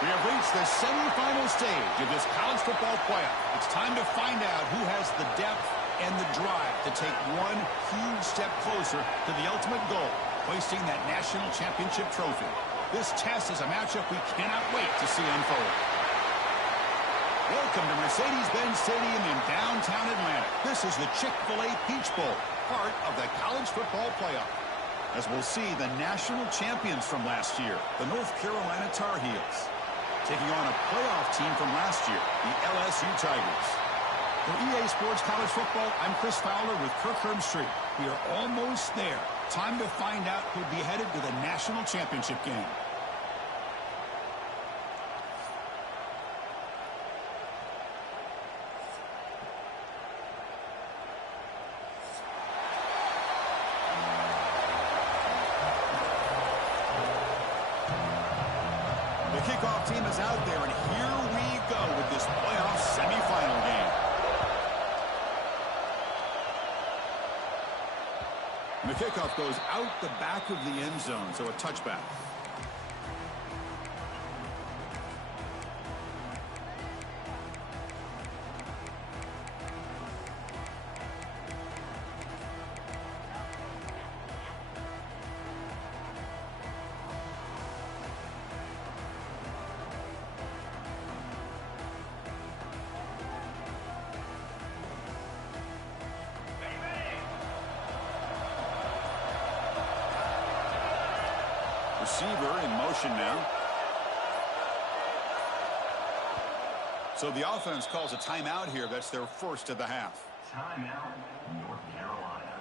We have reached the semifinal stage of this college football playoff. It's time to find out who has the depth and the drive to take one huge step closer to the ultimate goal, hoisting that national championship trophy. This test is a matchup we cannot wait to see unfold. Welcome to Mercedes-Benz Stadium in downtown Atlanta. This is the Chick-fil-A Peach Bowl, part of the college football playoff. As we'll see the national champions from last year, the North Carolina Tar Heels, taking on a playoff team from last year, the LSU Tigers. For EA Sports College Football, I'm Chris Fowler with Kirk Herbstreit. We are almost there. Time to find out who'll be headed to the national championship game. The kickoff team is out there, and here we go with this playoff semifinal game. And the kickoff goes out the back of the end zone, so a touchback. Receiver in motion now. So the offense calls a timeout here. That's their first of the half. Timeout, North Carolina.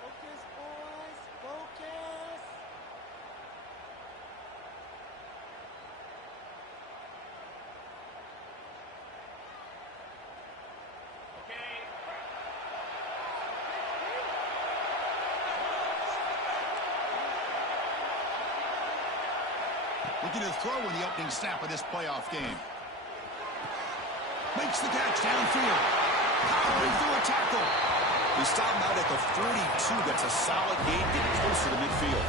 Focus, boys. Focus. Looking to throw in the opening snap of this playoff game. Makes the catch downfield. Powering through a tackle. He stopped out at the 42. That's a solid gain, getting closer to midfield.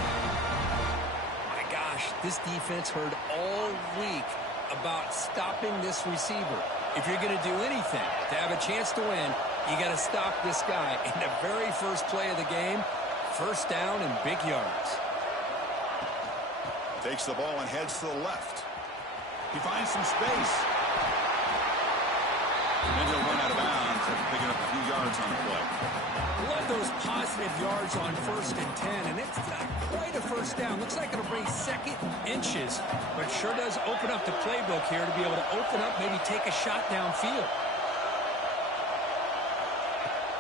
My gosh, this defense heard all week about stopping this receiver. If you're going to do anything to have a chance to win, you got to stop this guy. In the very first play of the game, first down and big yards. Takes the ball and heads to the left. He finds some space. And then he'll run out of bounds after picking up a few yards on the play. Love those positive yards on 1st and 10, and it's not quite a first down. Looks like it'll bring second inches, but sure does open up the playbook here to be able to open up, maybe take a shot downfield.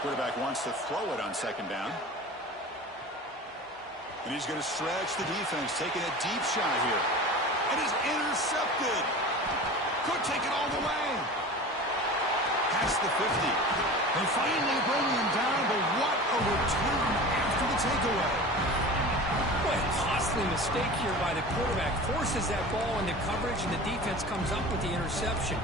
Quarterback wants to throw it on second down. And he's going to stretch the defense, taking a deep shot here. And is intercepted. Could take it all the way. Past the 50. They finally bring him down, but what a return after the takeaway. Boy, a costly mistake here by the quarterback. Forces that ball into coverage, and the defense comes up with the interception.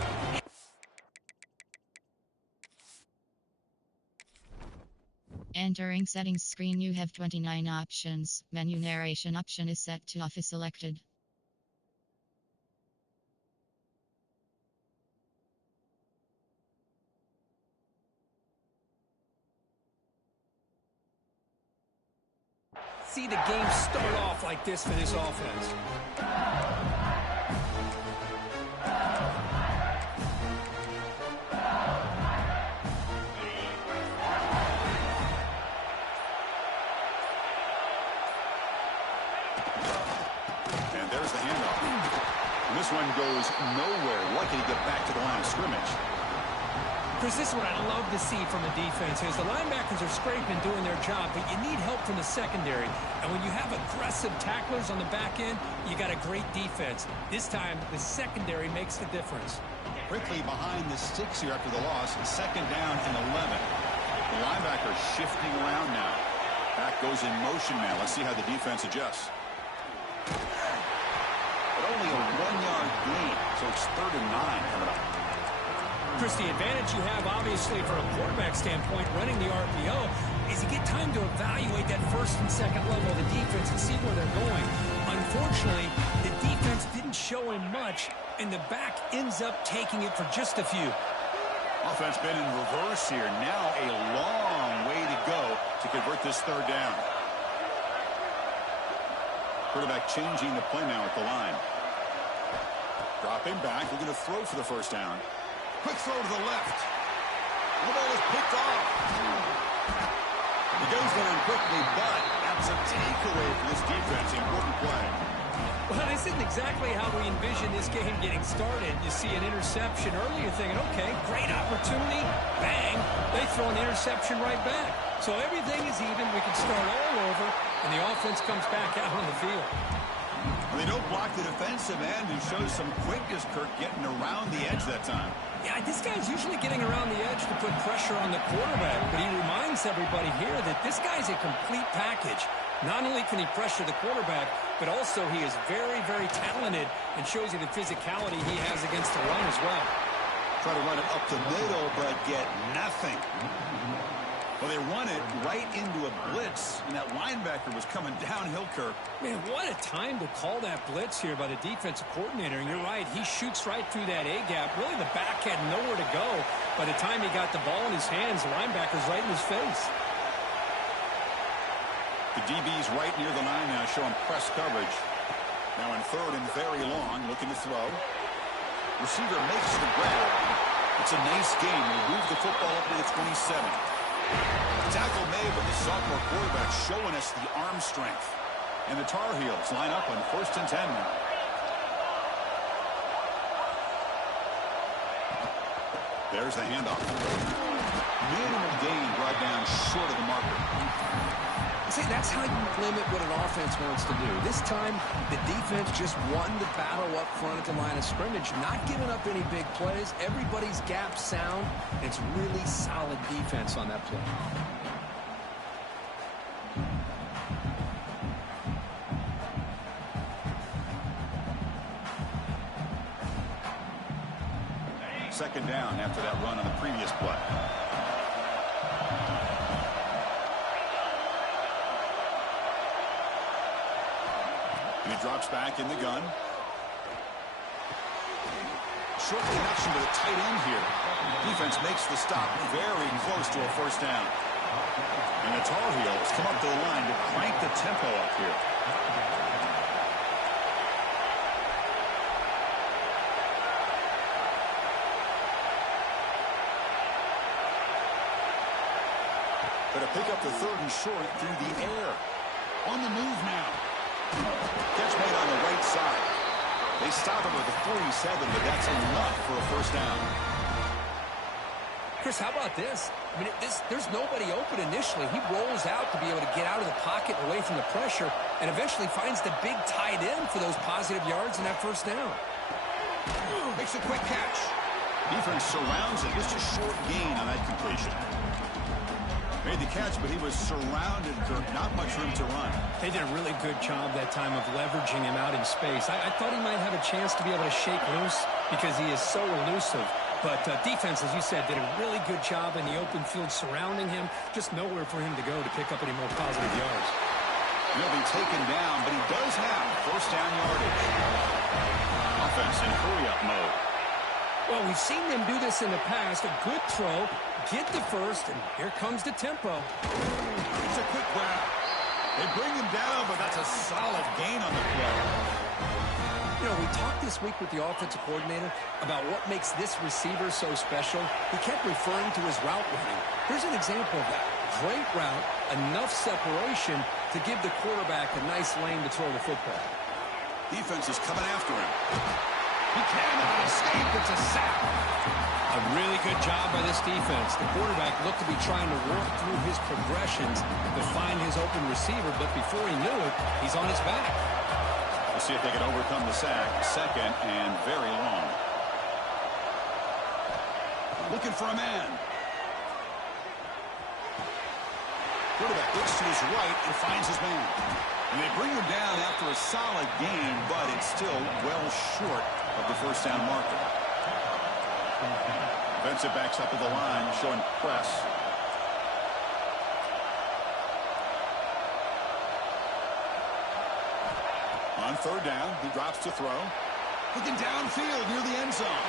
Entering settings screen, you have 29 options. Menu narration option is set to off is selected. See the game start off like this for this offense. This one goes nowhere. Lucky to get back to the line of scrimmage. Chris, this is what I love to see from the defense is the linebackers are scraping, doing their job, but you need help from the secondary. And when you have aggressive tacklers on the back end, you got a great defense. This time, the secondary makes the difference. Quickly behind the sticks here after the loss. Second down and 11. The linebacker shifting around now. Back goes in motion now. Let's see how the defense adjusts. But only a 1-yard gain, so it's 3rd and 9 coming up. Chris, the advantage you have, obviously, from a quarterback standpoint, running the RPO, is you get time to evaluate that first and second level of the defense and see where they're going. Unfortunately, the defense didn't show him much, and the back ends up taking it for just a few. Offense been in reverse here. Now a long way to go to convert this third down. Quarterback changing the play now at the line. Dropping back, looking to throw for the first down. Quick throw to the left. The ball is picked off. He goes down quickly, but that's a takeaway for this defense. Important play. Well, this isn't exactly how we envision this game getting started. You see an interception early, you're thinking, okay, great opportunity. Bang, they throw an interception right back. So everything is even. We can start all over, and the offense comes back out on the field. They don't block the defensive end and shows some quickness, Kirk, getting around the edge that time. Yeah, this guy's usually getting around the edge to put pressure on the quarterback, but he reminds everybody here that this guy's a complete package. Not only can he pressure the quarterback, but also he is very, very talented and shows you the physicality he has against the run as well. Try to run it up the middle, but get nothing. Well, they run it right into a blitz, and that linebacker was coming downhill, Kirk. Man, what a time to call that blitz here by the defensive coordinator. And you're right, he shoots right through that A-gap. Really, the back had nowhere to go. By the time he got the ball in his hands, the linebacker's right in his face. The DB's right near the line now, showing press coverage. Now in third and very long, looking to throw. Receiver makes the grab. It's a nice game. They move the football up to the 27. Tackle made, but the sophomore quarterback showing us the arm strength. And the Tar Heels line up on 1st and 10 now. There's the handoff. Minimal gain brought down short of the marker. See, that's how you limit what an offense wants to do. This time, the defense just won the battle up front at the line of scrimmage, not giving up any big plays. Everybody's gap sound. It's really solid defense on that play. Second down after that run on the previous play. And he drops back in the gun. Short connection to the tight end here. Defense makes the stop very close to a first down. And the Tar Heels come up to the line to crank the tempo up here. But to pick up the third and short through the air. On the move now. Catch made on the right side. They stop him with a 47, but that's enough for a first down. Chris, how about this? I mean, there's nobody open initially. He rolls out to be able to get out of the pocket away from the pressure and eventually finds the big tight end for those positive yards in that first down. Makes a quick catch. Defense surrounds it. Just a short gain on that completion. Made the catch, but he was surrounded, Kirk. Not much room to run. They did a really good job that time of leveraging him out in space. I thought he might have a chance to be able to shake loose because he is so elusive. But defense, as you said, did a really good job in the open field surrounding him. Just nowhere for him to go to pick up any more positive yards. He'll be taken down, but he does have first down yardage. Offense in hurry-up mode. Well, we've seen them do this in the past. A good throw, get the first, and here comes the tempo. It's a quick grab. They bring him down, but that's a solid gain on the play. You know, we talked this week with the offensive coordinator about what makes this receiver so special. He kept referring to his route running. Here's an example of that. Great route, enough separation to give the quarterback a nice lane to throw the football. Defense is coming after him. He cannot escape. It's a sack. A really good job by this defense. The quarterback looked to be trying to work through his progressions to find his open receiver, but before he knew it, he's on his back. We'll see if they can overcome the sack. Second and very long. Looking for a man. Quarterback looks to his right and finds his man. And they bring him down after a solid gain, but it's still well short of the first down marker. Defensive backs up at the line, showing press. On third down, he drops to throw. Looking downfield near the end zone.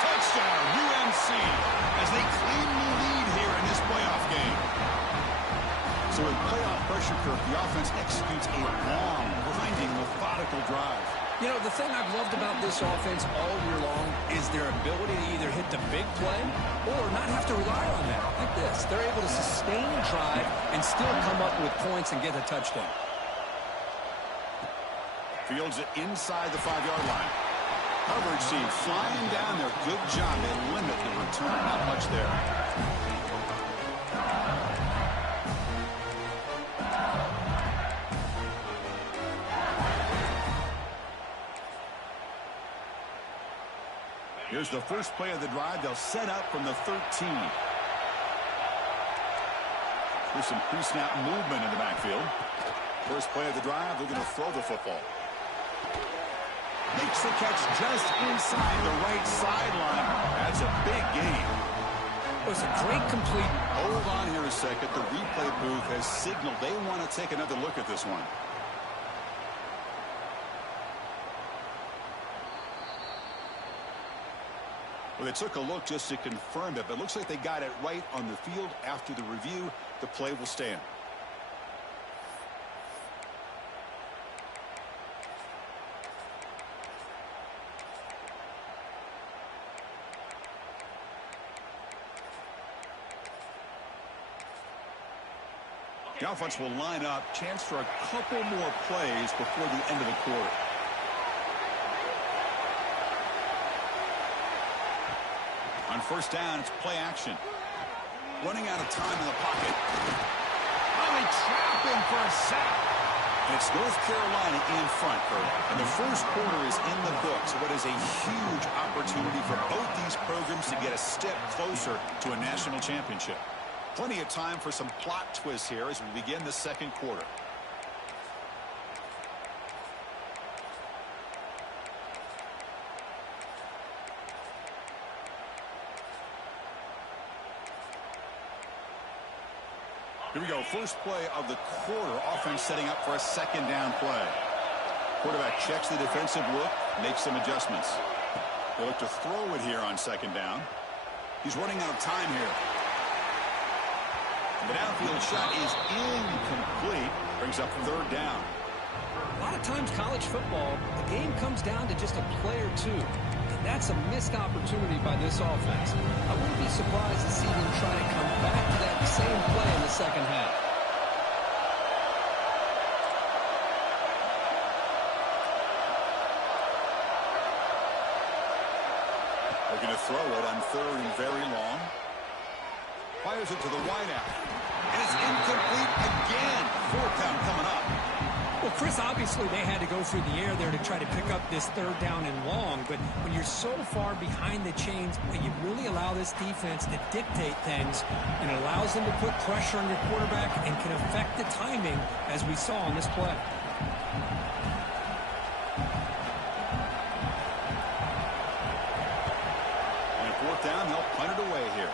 Touchdown, UNC, as they claim the lead here in this playoff game. So with playoff pressure curve, the offense executes a long, grinding, methodical drive. You know, the thing I've loved about this offense all year long is their ability to either hit the big play or not have to rely on that. Like this. They're able to sustain a drive and still come up with points and get a touchdown. Fields it inside the 5-yard line. Coverage team flying down there. Good job. They limit the return. Not much there. Here's the first play of the drive. They'll set up from the 13. There's some pre-snap movement in the backfield. First play of the drive, they're going to throw the football. Makes the catch just inside the right sideline. That's a big gain. It was a great complete. Hold on here a second. The replay booth has signaled they want to take another look at this one. Well, they took a look just to confirm it, but it looks like they got it right on the field. After the review, the play will stand. The offense will line up. Chance for a couple more plays before the end of the quarter. On first down, it's play action. Running out of time in the pocket. Oh, they trap him for a sack. And it's North Carolina in front, Kurt. And the first quarter is in the books. What is a huge opportunity for both these programs to get a step closer to a national championship. Plenty of time for some plot twists here as we begin the second quarter. Here we go. First play of the quarter. Offense setting up for a second down play. Quarterback checks the defensive look, makes some adjustments. They look to throw it here on second down. He's running out of time here. The downfield shot is incomplete. Brings up third down. A lot of times college football, the game comes down to just a play or two. And that's a missed opportunity by this offense. I wouldn't be surprised to see them try to come back to that same play in the second half. Looking to throw it on third and very long. Fires it to the wideout. And it's incomplete again. Fourth down coming up. Well, Chris, obviously they had to go through the air there to try to pick up this third down and long. But when you're so far behind the chains, you really allow this defense to dictate things. And it allows them to put pressure on your quarterback and can affect the timing, as we saw on this play. And fourth down, they'll punt it away here.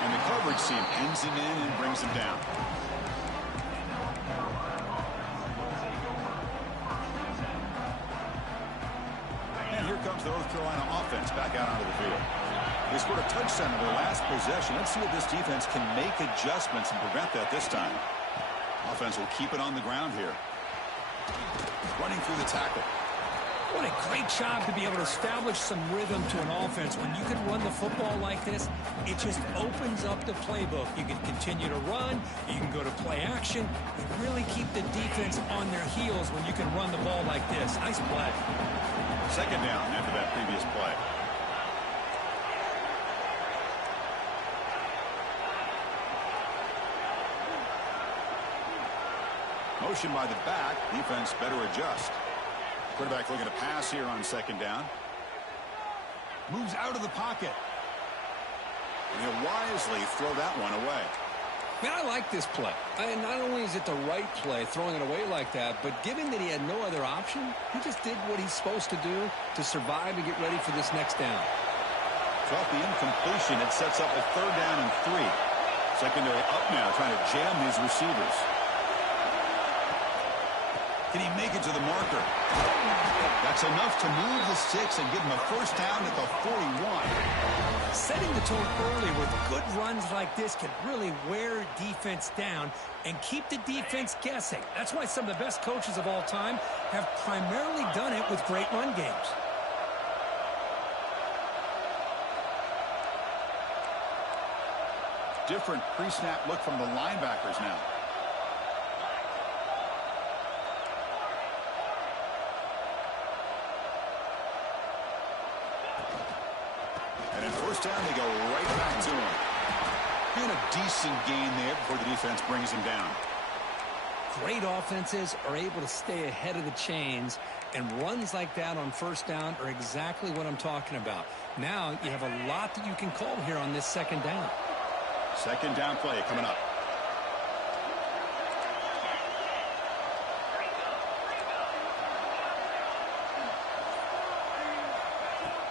And the coverage team pins him in and brings him down. And here comes the North Carolina offense back out onto the field. They scored a touchdown in their last possession. Let's see if this defense can make adjustments and prevent that this time. Offense will keep it on the ground here. Running through the tackle. What a great job to be able to establish some rhythm to an offense. When you can run the football like this, it just opens up the playbook. You can continue to run. You can go to play action. And really keep the defense on their heels when you can run the ball like this. Nice play. Second down after that previous play. Motion by the back. Defense better adjust. Quarterback looking to pass here on second down. Moves out of the pocket. And he'll wisely throw that one away. Man, I like this play. And not only is it the right play, throwing it away like that, but given that he had no other option, he just did what he's supposed to do to survive and get ready for this next down. Off the incompletion, it sets up a 3rd down and 3. Secondary up now, trying to jam these receivers. Can he make it to the marker? That's enough to move the sticks and give him a 1st down at the 41. Setting the tone early with good runs like this can really wear defense down and keep the defense guessing. That's why some of the best coaches of all time have primarily done it with great run games. Different pre-snap look from the linebackers now. And in 1st down, they go right back to him. And a decent gain there before the defense brings him down. Great offenses are able to stay ahead of the chains, and runs like that on 1st down are exactly what I'm talking about. Now you have a lot that you can call here on this 2nd down. 2nd down play coming up.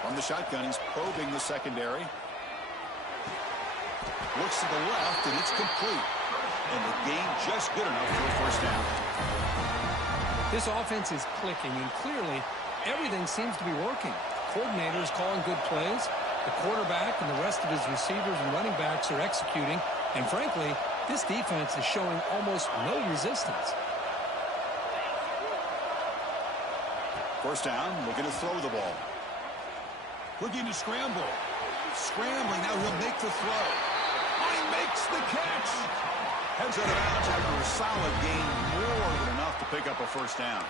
From the shotgun, he's probing the secondary. Looks to the left, and it's complete. And the gain just good enough for a 1st down. This offense is clicking, and clearly everything seems to be working. Coordinator is calling good plays. The quarterback and the rest of his receivers and running backs are executing. And frankly, this defense is showing almost no resistance. 1st down, looking to throw the ball. Looking to scramble. Scrambling, now he'll make the throw. He makes the catch. Heads out of bounds after a solid gain, more than enough to pick up a 1st down.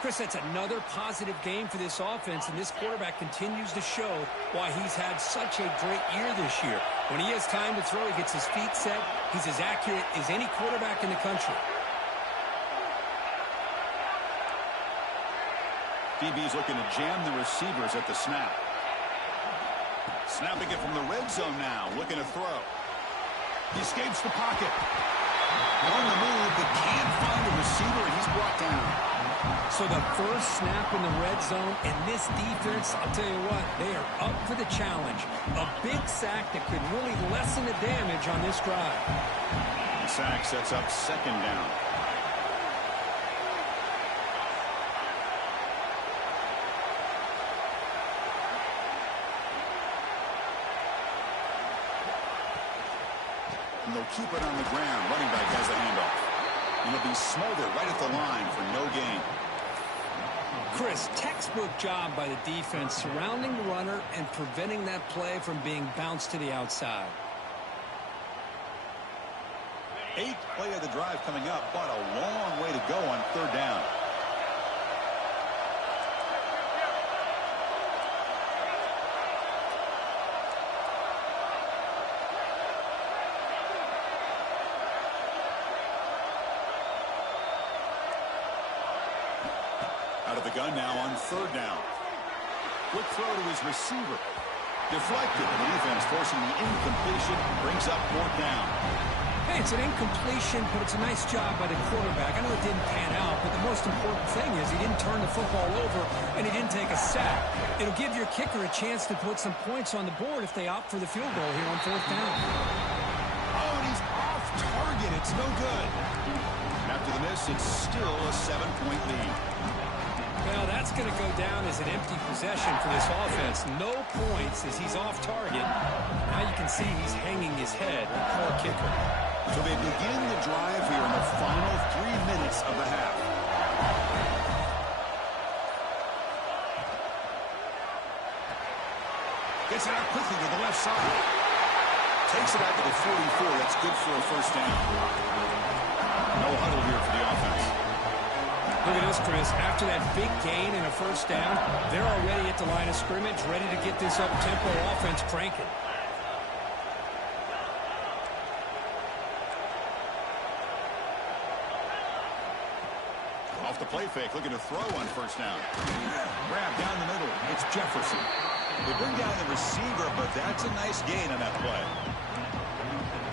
Chris, that's another positive game for this offense, and this quarterback continues to show why he's had such a great year this year. When he has time to throw, he gets his feet set. He's as accurate as any quarterback in the country. DB's looking to jam the receivers at the snap. Snapping it from the red zone now, looking to throw. He escapes the pocket. On the move, but can't find a receiver, and he's brought down. So the first snap in the red zone, and this defense, I'll tell you what, they are up for the challenge. A big sack that could really lessen the damage on this drive. The sack sets up 2nd down. And they'll keep it on the ground. Running back has a handoff. And he'll be smothered right at the line for no gain. Chris, textbook job by the defense surrounding the runner and preventing that play from being bounced to the outside. 8th play of the drive coming up, but a long way to go on 3rd down. Out of the gun now on 3rd down. Quick throw to his receiver. Deflected. The defense forcing the incompletion. Brings up 4th down. Hey, it's an incompletion, but it's a nice job by the quarterback. I know it didn't pan out, but the most important thing is he didn't turn the football over and he didn't take a sack. It'll give your kicker a chance to put some points on the board if they opt for the field goal here on 4th down. Oh, and he's off target. It's no good. After the miss, it's still a 7-point lead. Well, that's going to go down as an empty possession for this offense. No points as he's off target. Now you can see he's hanging his head. Poor kicker. So they begin the drive here in the final 3 minutes of the half. Gets it out quickly to the left side. Takes it out to the 44. That's good for a 1st down. No huddle here for the offense. Look at this, Chris. After that big gain and a 1st down, they're already at the line of scrimmage, ready to get this up-tempo offense cranking. Off the play fake, looking to throw on 1st down. Grab down the middle. It's Jefferson. They bring down the receiver, but that's a nice gain on that play.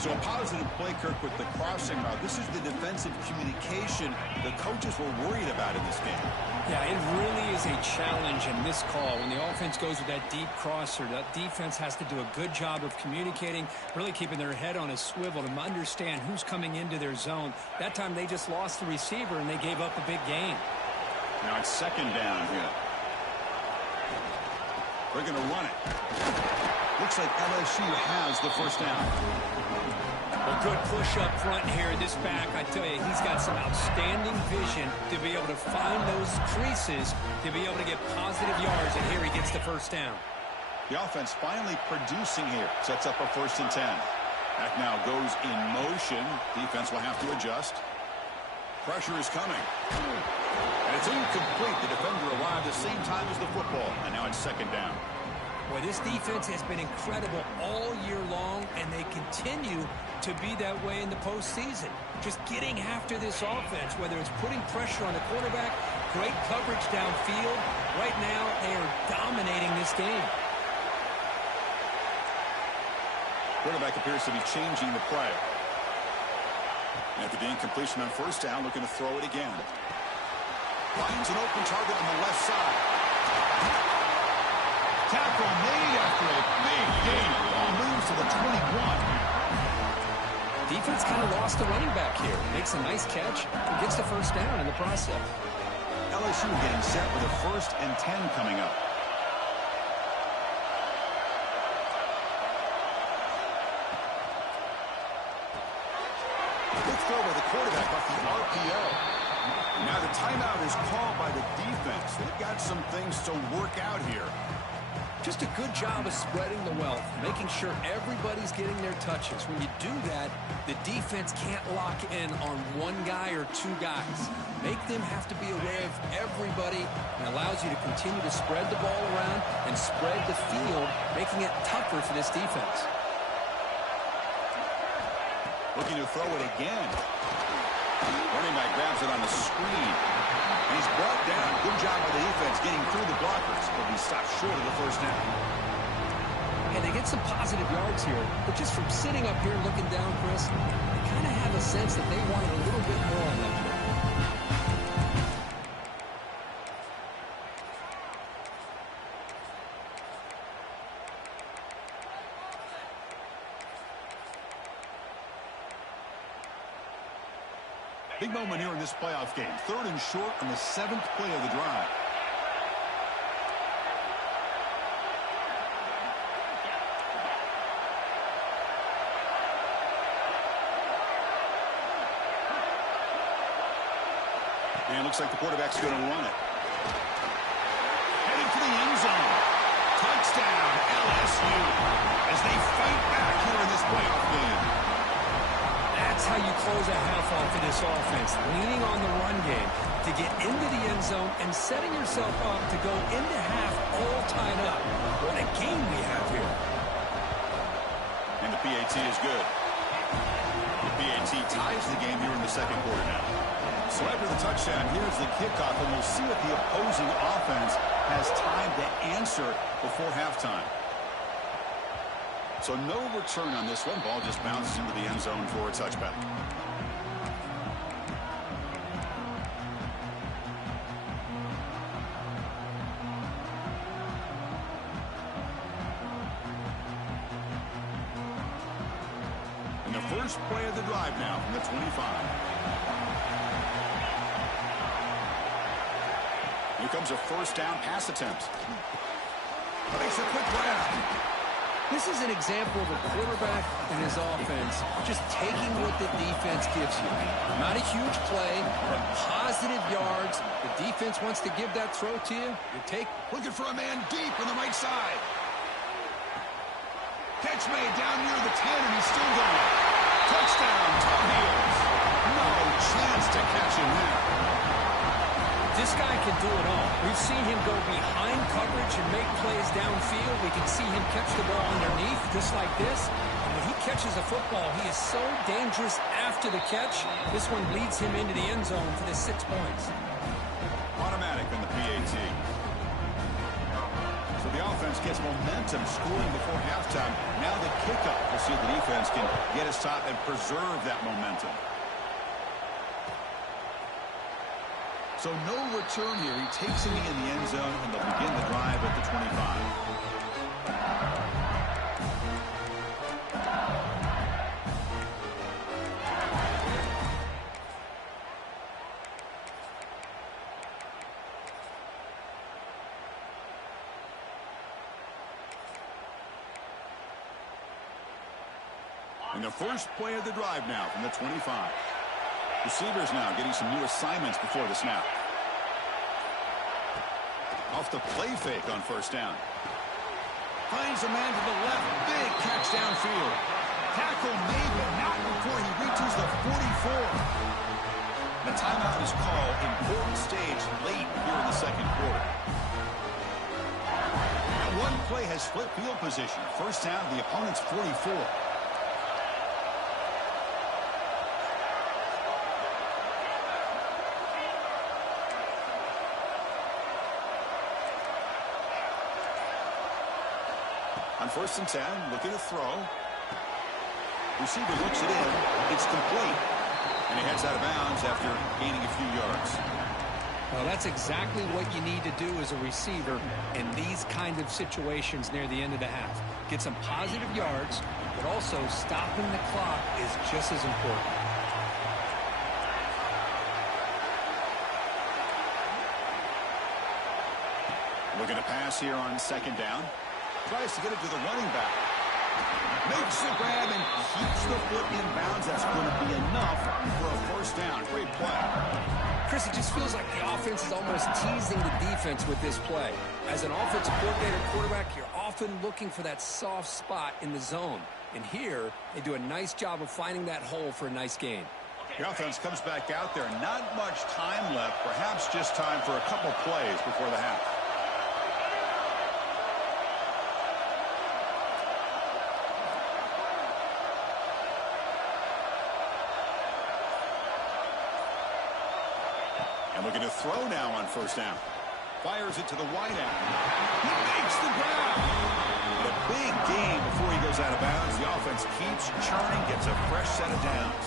So a positive play, Kirk, with the crossing route. This is the defensive communication the coaches were worried about in this game. Yeah, it really is a challenge in this call. When the offense goes with that deep crosser, that defense has to do a good job of communicating, really keeping their head on a swivel to understand who's coming into their zone. That time they just lost the receiver and they gave up a big gain. Now it's second down here. They're going to run it. Looks like LSU has the first down. A good push up front here. This back, I tell you, he's got some outstanding vision to be able to find those creases, to be able to get positive yards, and here he gets the first down. The offense finally producing here. Sets up a 1st and 10. Back now goes in motion. Defense will have to adjust. Pressure is coming. And it's incomplete. The defender arrived at the same time as the football. And now it's second down. Boy, this defense has been incredible all year long, and they continue to be that way in the postseason. Just getting after this offense, whether it's putting pressure on the quarterback, great coverage downfield. Right now, they are dominating this game. Quarterback appears to be changing the play. After the incompletion on 1st down, looking to throw it again. Finds an open target on the left side. Tackle made after a big gain. Ball moves to the 21. Defense kind of lost the running back here. Makes a nice catch and gets the first down in the process. LSU getting set with a 1st and 10 coming up. Good throw by the quarterback off the RPO. Now the timeout is called by the defense. They've got some things to work out here. Just a good job of spreading the wealth, making sure everybody's getting their touches. When you do that, the defense can't lock in on one guy or two guys. Make them have to be aware of everybody, and allows you to continue to spread the ball around and spread the field, making it tougher for this defense. Looking to throw it again. Running back grabs it on the screen. And he's brought down. Good job by the defense getting through the blockers. But he stopped short of the first down. And they get some positive yards here. But just from sitting up here and looking down, Chris, I kind of have a sense that they wanted a little bit more on that play. Big moment here in this playoff game. 3rd and short on the 7th play of the drive. And it looks like the quarterback's going to run it. Headed for the end zone. Touchdown, LSU, as they fight back here in this playoff game. That's how you close a half off of this offense, leaning on the run game to get into the end zone and setting yourself up to go into half all tied up. What a game we have here. And the PAT is good. The PAT ties the game here in the 2nd quarter now. So after the touchdown, here's the kickoff, and we'll see what the opposing offense has time to answer before halftime. So no return on this one. Ball just bounces into the end zone for a touchback. And the first play of the drive now from the 25. Here comes a 1st down pass attempt. Makes a quick grab. This is an example of a quarterback and his offense just taking what the defense gives you. Not a huge play, but positive yards. The defense wants to give that throw to you. You take. Looking for a man deep on the right side. Catch made down near the 10, and he's still going. Touchdown, Tar Heels. No chance to catch him there. This guy can do it all. We've seen him go behind coverage and make plays downfield. We can see him catch the ball underneath, just like this. And when he catches a football, he is so dangerous after the catch. This one leads him into the end zone for the 6 points. Automatic in the PAT. So the offense offense gets momentum scoring before halftime. Now the kickoff. We'll see if the defense can get a stop and preserve that momentum. So no return here. He takes a knee in the end zone, and they'll begin the drive at the 25. And the first play of the drive now from the 25. Receivers now getting some new assignments before the snap. Off the play fake on first down. Finds a man to the left. Big catch downfield. Tackle made, but not before he reaches the 44. The timeout is called. Important stage late here in the second quarter. Now one play has split field position. First down to the opponent's 44. On first and 10, looking to throw. Receiver looks it in. It's complete. And he heads out of bounds after gaining a few yards. Well, that's exactly what you need to do as a receiver in these kind of situations near the end of the half. Get some positive yards, but also stopping the clock is just as important. Looking to pass here on second down. Tries to get it to the running back. Makes the grab and keeps the foot in bounds. That's going to be enough for a first down. Great play. Chris, it just feels like the offense is almost teasing the defense with this play. As an offensive coordinator quarterback, you're often looking for that soft spot in the zone. And here, they do a nice job of finding that hole for a nice gain. The offense comes back out there. Not much time left. Perhaps just time for a couple plays before the half. Looking to throw now on first down. Fires it to the wideout. He makes the grab. But a big gain before he goes out of bounds. The offense keeps churning, gets a fresh set of downs.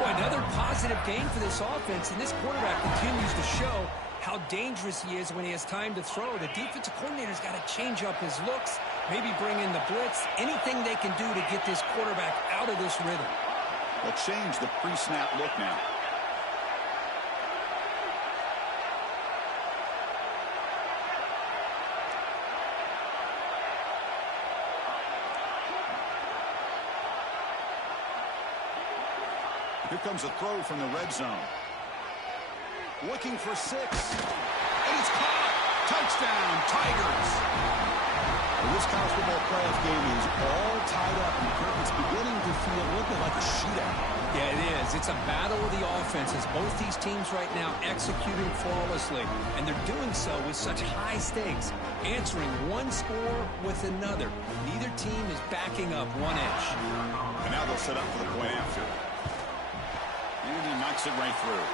Boy, another positive gain for this offense, and this quarterback continues to show how dangerous he is when he has time to throw. The defensive coordinator's got to change up his looks, maybe bring in the blitz, anything they can do to get this quarterback out of this rhythm. They'll change the pre-snap look now. Here comes a throw from the red zone. Looking for 6. And it's caught. Touchdown, Tigers. Well, this college football playoff game is all tied up. It's beginning to feel a little bit like a shootout. Yeah, it is. It's a battle of the offenses. Both these teams right now executing flawlessly. And they're doing so with such high stakes. Answering one score with another. Neither team is backing up 1 inch. And now they'll set up for the point after. And he knocks it right through.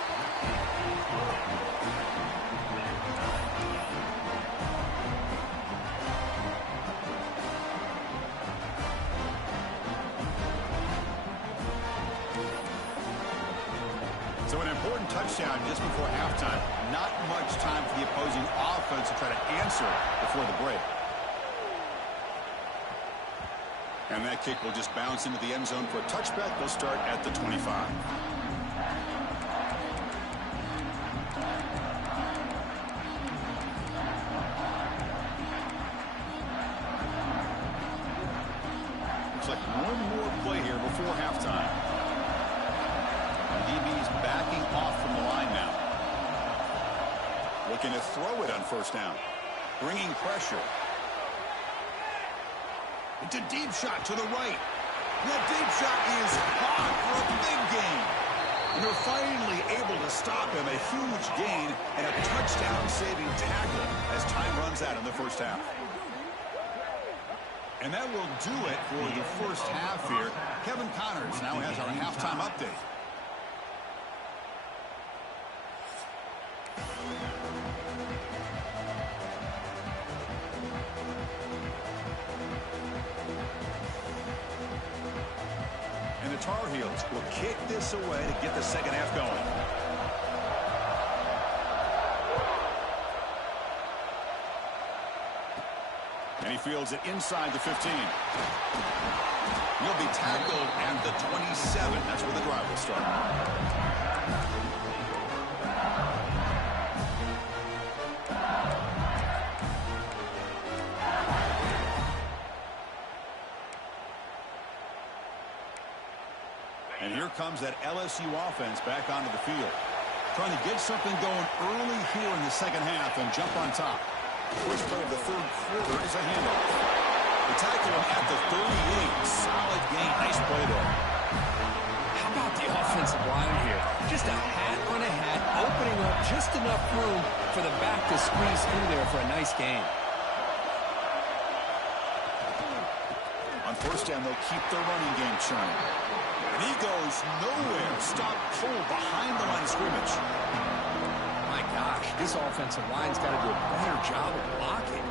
So an important touchdown just before halftime. Not much time for the opposing offense to try to answer before the break. And that kick will just bounce into the end zone for a touchback. They'll start at the 25. Looks like one more play here before halftime. DB's backing off from the line now. Looking to throw it on first down. Bringing pressure. It's a deep shot to the right. That deep shot is caught for a big gain. And they're finally able to stop him. A huge gain and a touchdown-saving tackle as time runs out in the first half. And that will do it for the first half here. Kevin Connors now has our halftime update. Tar Heels will kick this away to get the second half going. And he fields it inside the 15. He'll be tackled at the 27. That's where the drive will start. And here comes that LSU offense back onto the field. Trying to get something going early here in the second half and jump on top. First play of the third quarter is a handoff. The tackle him at the 38. Solid gain. Nice play there. How about the offensive line here? Just a hat on a hat, opening up just enough room for the back to squeeze through there for a nice gain. On first down, they'll keep their running game churning. And he goes nowhere. Stop cold behind the line of scrimmage. My gosh, this offensive line's got to do a better job of blocking.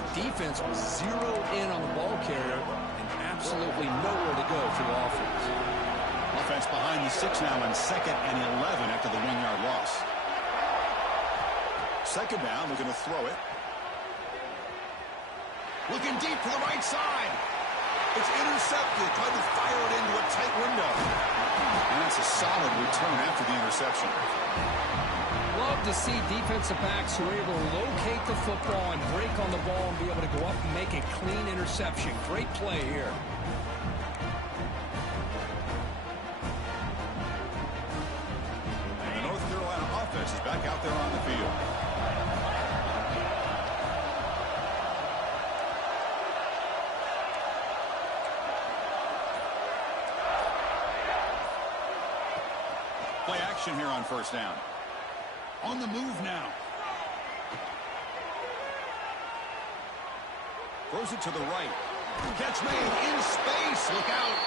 The defense was zeroed in on the ball carrier and absolutely nowhere to go for the offense. Offense behind the 6 now on 2nd and 11 after the 1-yard loss. Second down, we're going to throw it. Looking deep to the right side. It's intercepted. Tried to fire it into a tight window. And that's a solid return after the interception. Love to see defensive backs who are able to locate the football and break on the ball and be able to go up and make a clean interception. Great play here. And the North Carolina offense is back out there on the field. Play action here on first down. On the move now. Throws it to the right. Catch made in space. Look out.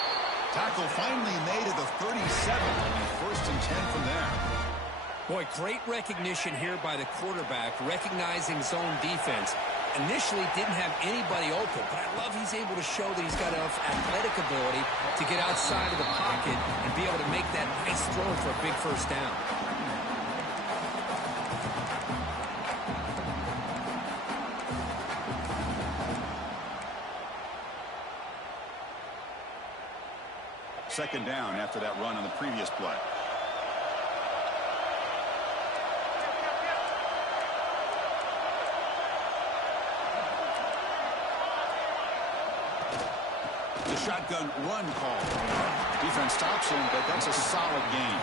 Tackle finally made at the 37. And first and 10 from there. Boy, great recognition here by the quarterback, recognizing zone defense. Initially didn't have anybody open, but I love he's able to show that he's got enough athletic ability to get outside of the pocket and be able to make that nice throw for a big first down. Second down after that run on the previous play. The shotgun run call. Defense stops him, but that's a solid gain.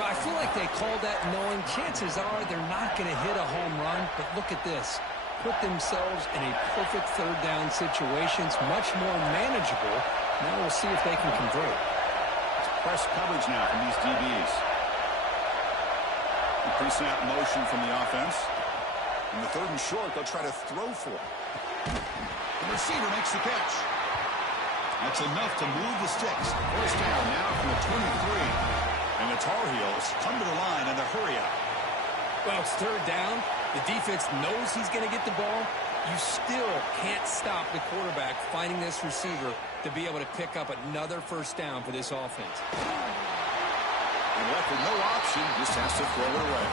I feel like they called that knowing chances are they're not going to hit a home run, but look at this. Put themselves in a perfect third down situation. It's much more manageable. Now we'll see if they can convert. It's press coverage now from these DBs. Pre-snap motion from the offense. In the third and short, they'll try to throw for it. The receiver makes the catch. That's enough to move the sticks. First down now from the 23. And the Tar Heels come to the line in a hurry up. Well, it's third down. The defense knows he's going to get the ball. You still can't stop the quarterback finding this receiver to be able to pick up another first down for this offense. And left with no option, just has to throw it away.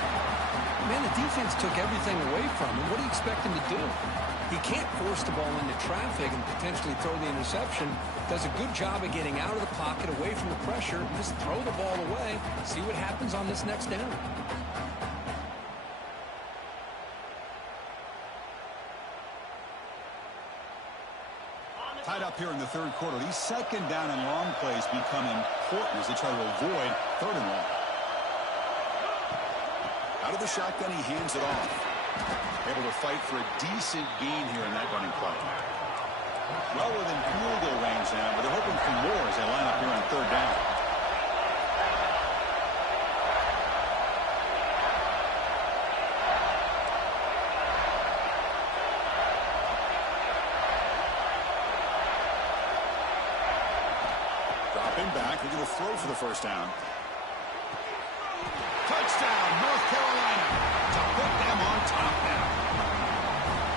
Man, the defense took everything away from him. What do you expect him to do? He can't force the ball into traffic and potentially throw the interception. Does a good job of getting out of the pocket, away from the pressure, just throw the ball away, see what happens on this next down. Tied up here in the third quarter. These second down and long plays become important as they try to avoid third and long. Out of the shotgun, he hands it off. Able to fight for a decent gain here in that running play. Well within field goal range now, but they're hoping for more as they line up here on third down. Dropping back, they're going to throw for the first down. Touchdown, North Carolina, to put them on top now.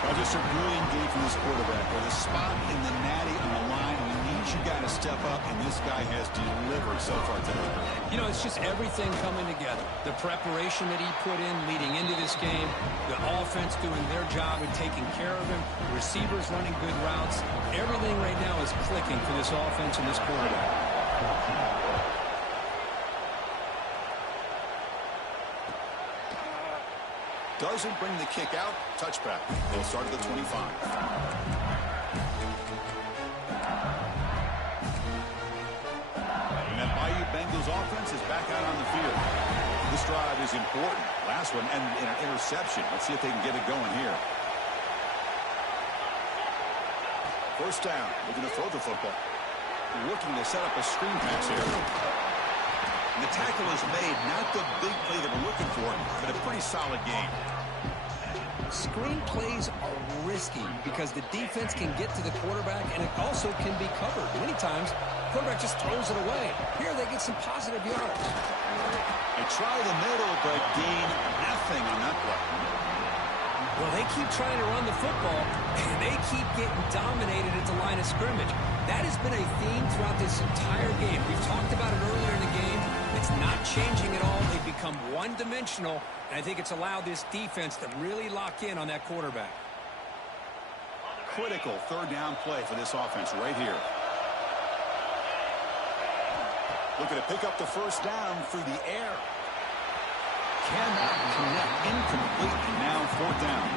Well, just a brilliant game from this quarterback. With a spot in the natty on the line, we need you got to step up, and this guy has delivered so far today. You know, it's just everything coming together. The preparation that he put in leading into this game, the offense doing their job and taking care of him, receivers running good routes. Everything right now is clicking for this offense and this quarterback. Doesn't bring the kick out. Touchback. They'll start at the 25. And that Bayou Bengals offense is back out on the field. This drive is important. Last one ended in an interception. Let's see if they can get it going here. First down. Looking to throw the football. Looking to set up a screen pass here. And the tackle is made. Not the big play that we're looking for, but a pretty solid game. Screen plays are risky because the defense can get to the quarterback, and it also can be covered. Many times, the quarterback just throws it away. Here, they get some positive yards. They try the middle, but gain nothing on that play. Well, they keep trying to run the football, and they keep getting dominated at the line of scrimmage. That has been a theme throughout this entire game. We've talked about it earlier in the game. It's not changing at all. They've become one-dimensional, and I think it's allowed this defense to really lock in on that quarterback. Critical third down play for this offense right here. Looking to pick up the first down through the air. Cannot connect. Incomplete, and now fourth down.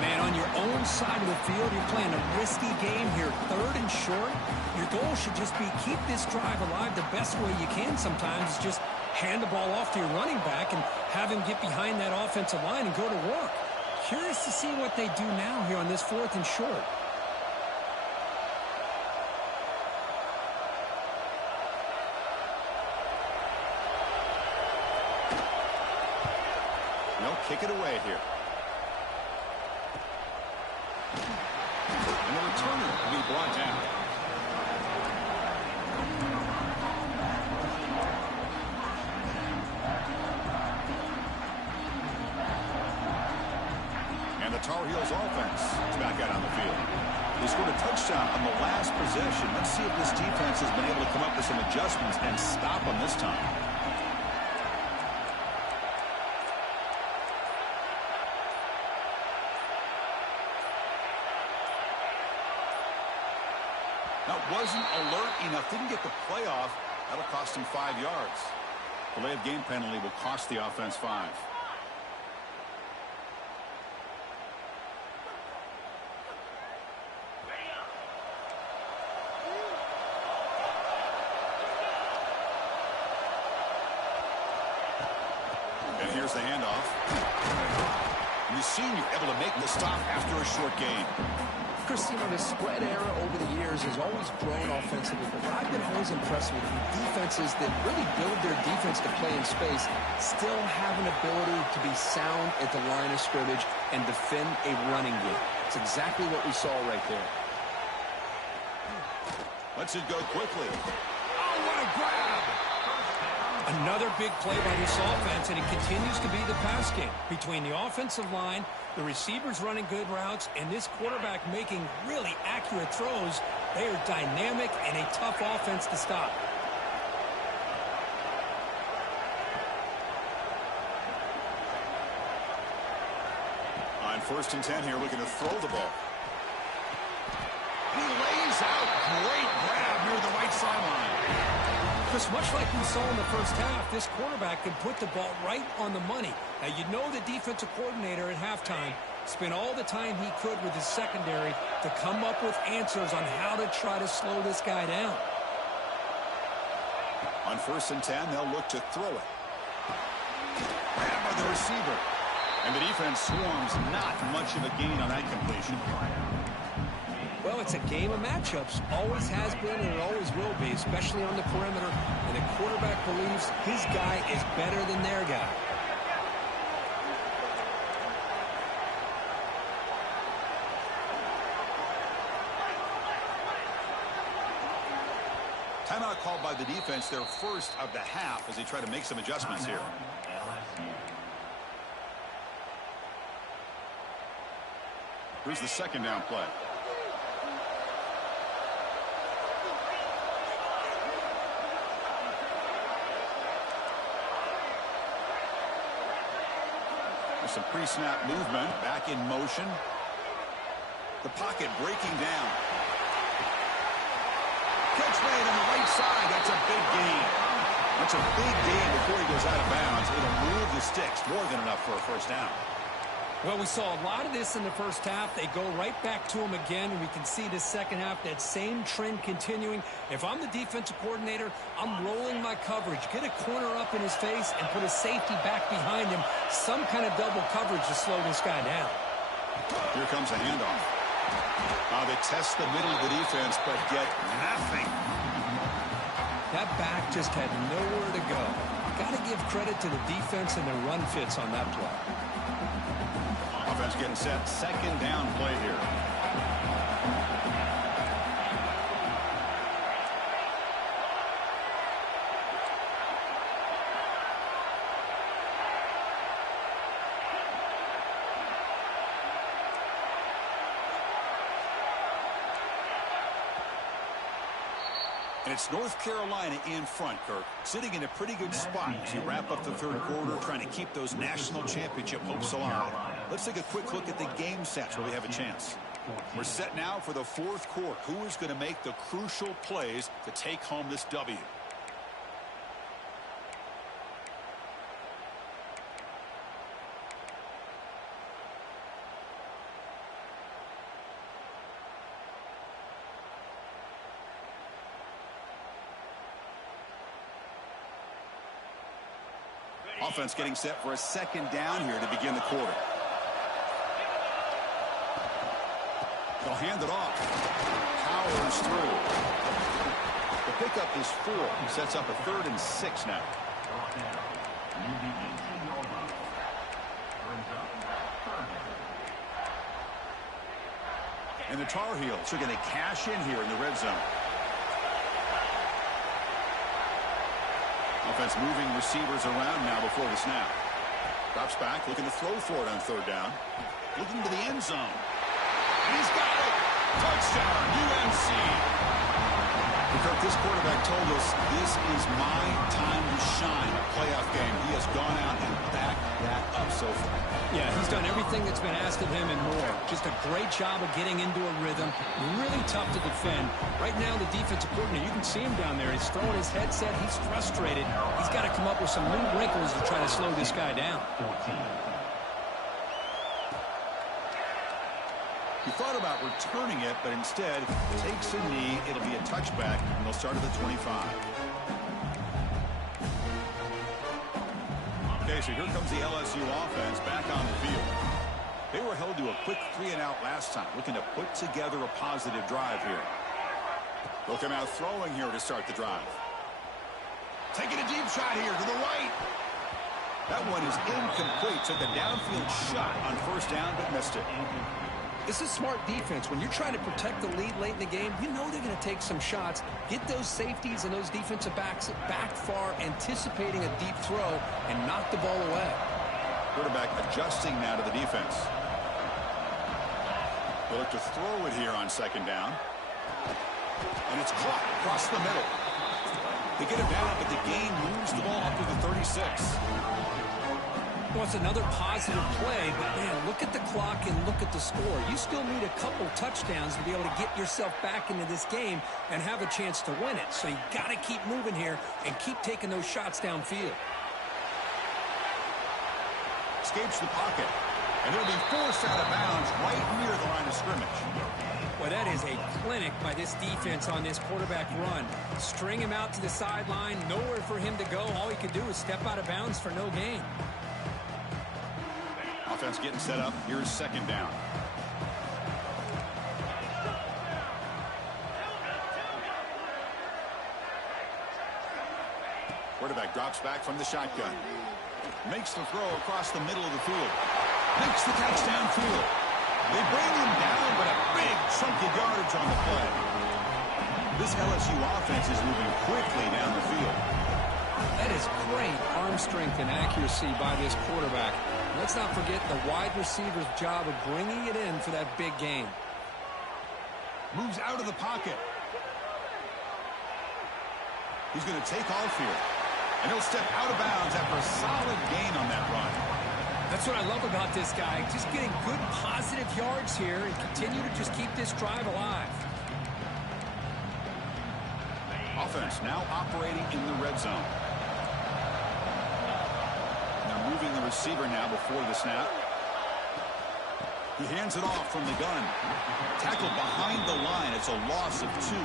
Man, on your own side of the field, you're playing a risky game here. Third and short. Your goal should just be keep this drive alive the best way you can sometimes. Is just hand the ball off to your running back and have him get behind that offensive line and go to work. Curious to see what they do now here on this fourth and short. They'll kick it away here. And the returner will be brought down. And the Tar Heels offense is back out on the field. They scored a touchdown on the last possession. Let's see if this defense has been able to come up with some adjustments and stop them this time. That wasn't alert enough. Didn't get the play off. That'll cost him 5 yards. Delay of game penalty will cost the offense 5. And here's the handoff. You've seen you're able to make the stop after a short gain. Christine, the spread era over the years has always grown offensively, but what I've been always impressed with defenses that really build their defense to play in space still have an ability to be sound at the line of scrimmage and defend a running game. It's exactly what we saw right there. Lets it go quickly. Oh, what a grab! Another big play by this offense, and it continues to be the pass game between the offensive line, the receivers running good routes, and this quarterback making really accurate throws. They are dynamic and a tough offense to stop. On 1st and 10 here, looking to throw the ball. He lays out. Great grab near the right sideline. Chris, much like we saw in the first half, this quarterback can put the ball right on the money. Now, you know the defensive coordinator at halftime spent all the time he could with his secondary to come up with answers on how to try to slow this guy down. On 1st and 10, they'll look to throw it. Grabbed by the receiver. And the defense swarms. Not much of a gain on that completion. Well, it's a game of matchups. Always has been and it always will be, especially on the perimeter. And the quarterback believes his guy is better than their guy. Timeout called by the defense, their first of the half, as they try to make some adjustments here. Here's the second down play. There's some pre-snap movement. Back in motion. The pocket breaking down. Catch made on the right side. That's a big gain. That's a big gain before he goes out of bounds. It'll move the sticks. More than enough for a first down. Well, we saw a lot of this in the first half. They go right back to him again, and we can see the second half, that same trend continuing. If I'm the defensive coordinator, I'm rolling my coverage. Get a corner up in his face and put a safety back behind him. Some kind of double coverage to slow this guy down. Here comes a handoff. They test the middle of the defense, but get nothing. That back just had nowhere to go. Got to give credit to the defense and their run fits on that play. Offense getting set. Second down play here. And it's North Carolina in front, Kirk, sitting in a pretty good spot as you wrap up the third quarter, trying to keep those national championship hopes alive. Let's take a quick look at the game sets where we have a chance. We're set now for the fourth quarter. Who is going to make the crucial plays to take home this W? Offense getting set for a second down here to begin the quarter. They'll hand it off. Powers through. The pickup is 4. He sets up a 3rd and 6 now. And the Tar Heels are going to cash in here in the red zone. Offense moving receivers around now before the snap. Drops back, looking to throw for it on third down. Looking to the end zone. And he's got it! Touchdown, UNC! Kirk, this quarterback told us this is my time to shine, a playoff game. He has gone out and backed that up so far. Yeah, he's done everything that's been asked of him and more. Just a great job of getting into a rhythm. Really tough to defend. Right now, the defensive coordinator, you can see him down there. He's throwing his headset. He's frustrated. He's got to come up with some new wrinkles to try to slow this guy down. He thought about returning it, but instead takes a knee. It'll be a touchback, and they'll start at the 25. Okay, so here comes the LSU offense back on the field. They were held to a quick 3-and-out last time, looking to put together a positive drive here. They'll come out throwing here to start the drive. Taking a deep shot here to the right. That one is incomplete. Took a downfield shot on first down, but missed it. This is smart defense. When you're trying to protect the lead late in the game, you know they're going to take some shots, get those safeties and those defensive backs back far, anticipating a deep throw, and knock the ball away. Quarterback adjusting now to the defense. They'll look to throw it here on second down. And it's caught across the middle. They get it down, but the gain moves the ball up to the 36. Well, it's another positive play, but, man, look at the clock and look at the score. You still need a couple touchdowns to be able to get yourself back into this game and have a chance to win it. So you got to keep moving here and keep taking those shots downfield. Escapes the pocket, and it'll be forced out of bounds right near the line of scrimmage. Well, that is a clinic by this defense on this quarterback run. String him out to the sideline, nowhere for him to go. All he could do is step out of bounds for no gain. Offense getting set up. Here's second down. Quarterback drops back from the shotgun. Makes the throw across the middle of the field. Makes the catch downfield. They bring him down, but a big chunk of yardage on the play. This LSU offense is moving quickly down the field. That is great arm strength and accuracy by this quarterback. Let's not forget the wide receiver's job of bringing it in for that big game. Moves out of the pocket. He's going to take off here. And he'll step out of bounds after a solid gain on that run. That's what I love about this guy. Just getting good, positive yards here and continue to just keep this drive alive. Offense now operating in the red zone. They're moving the receiver now before the snap. He hands it off from the gun. Tackled behind the line. It's a loss of 2.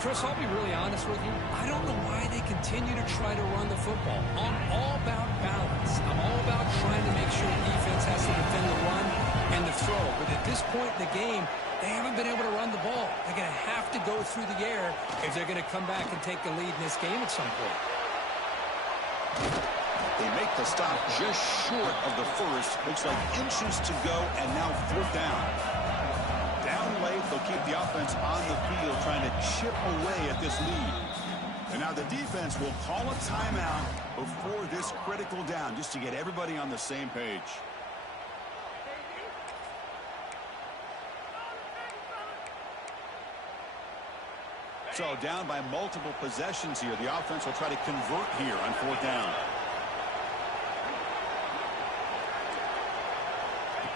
Chris, I'll be really honest with you. I don't know why they continue to try to run the football. I'm all about balance. I'm all about trying to make sure the defense has to defend the run and the throw. But at this point in the game, they haven't been able to run the ball. They're going to have to go through the air if they're going to come back and take the lead in this game at some point. They make the stop just short of the first. Looks like inches to go, and now 4th down. Down late, they'll keep the offense on the field trying to chip away at this lead. And now the defense will call a timeout before this critical down just to get everybody on the same page. So down by multiple possessions here. The offense will try to convert here on 4th down.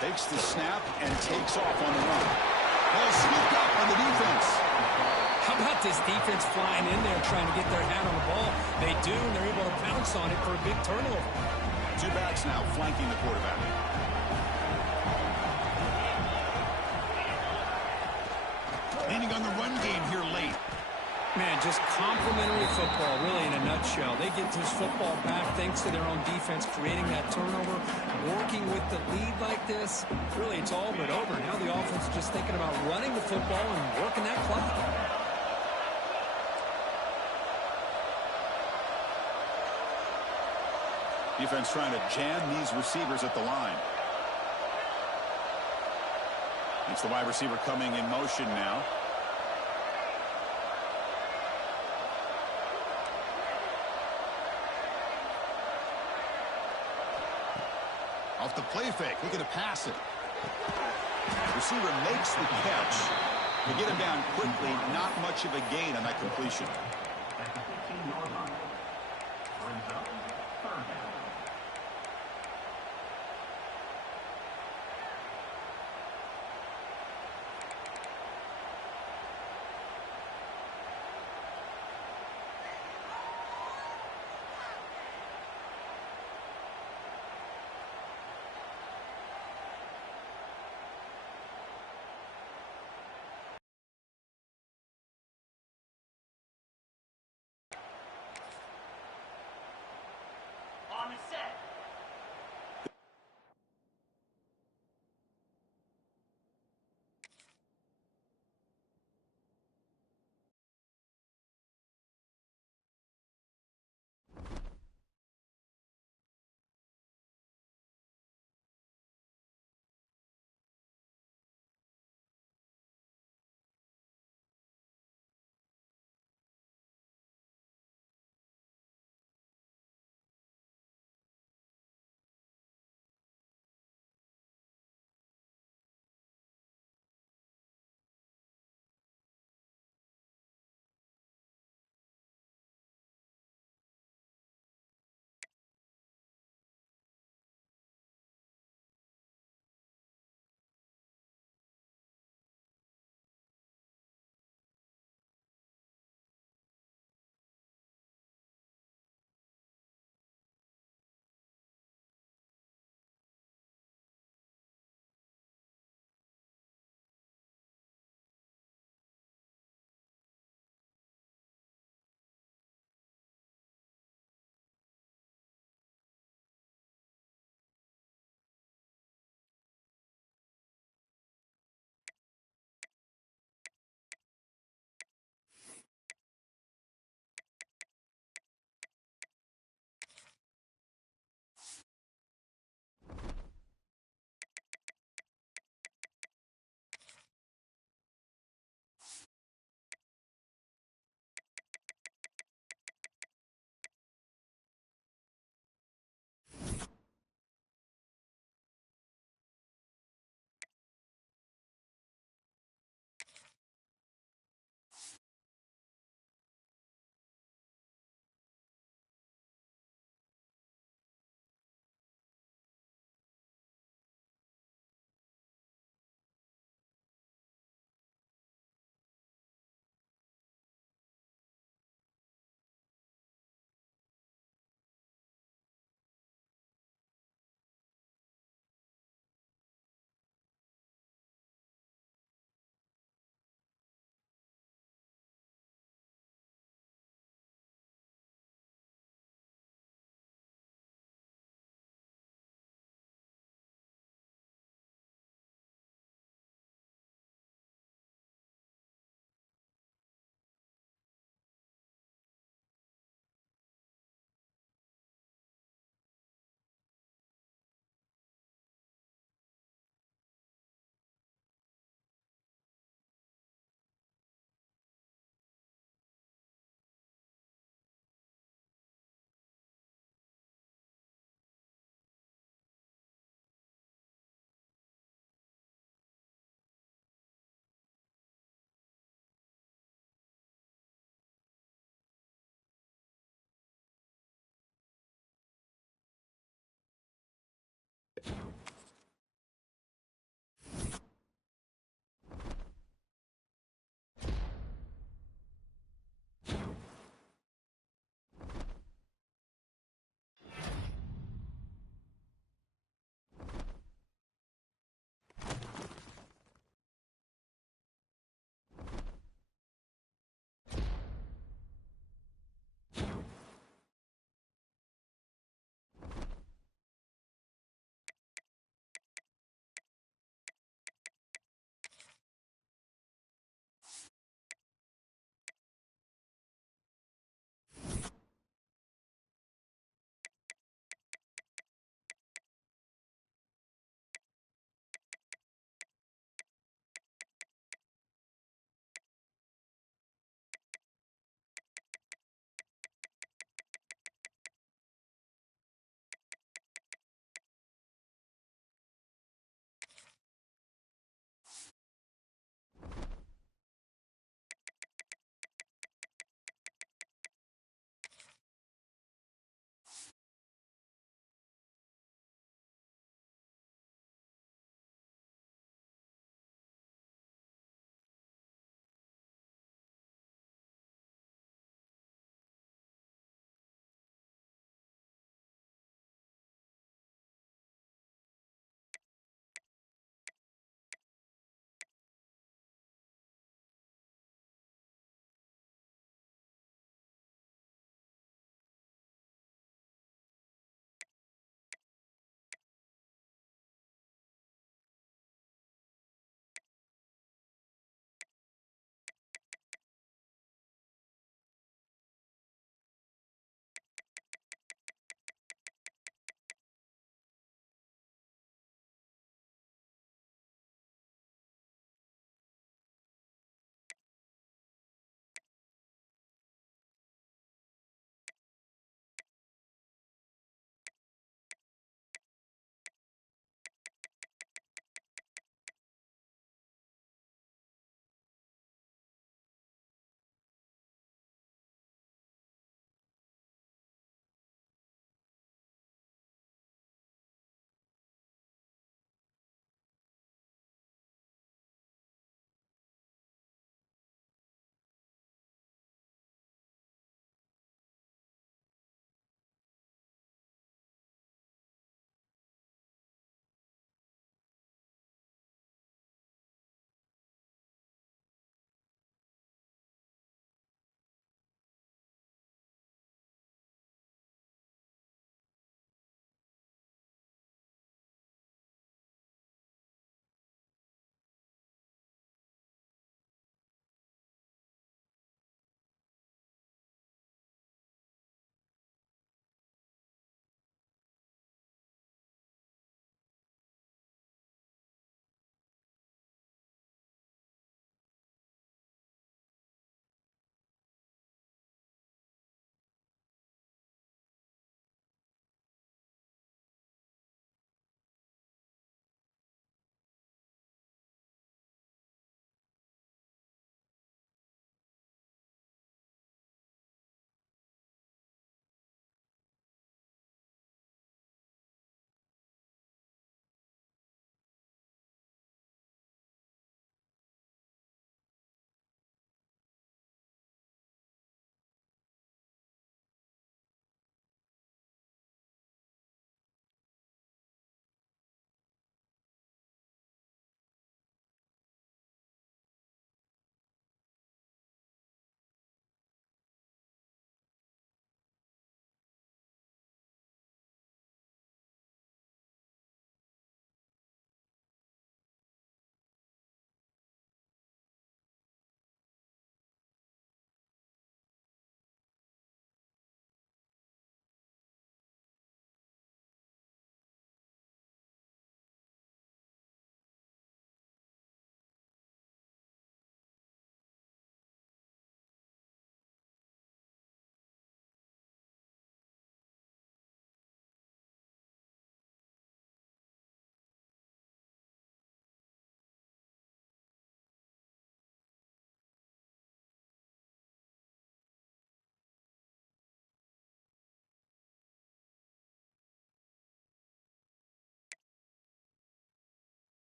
Takes the snap and takes off on the run. Ball sneaked up on the defense. How about this defense flying in there trying to get their hand on the ball? They do, and they're able to pounce on it for a big turnover. 2 backs now flanking the quarterback. Leaning on the run game here late. Man, just complimentary football, really, in a nutshell. They get this football back thanks to their own defense, creating that turnover, working with the lead like this. Really, it's all but over. Now the offense is just thinking about running the football and working that clock. Defense trying to jam these receivers at the line. It's the wide receiver coming in motion now. Off the play fake, looking to pass it. Receiver makes the catch. To get him down quickly, not much of a gain on that completion.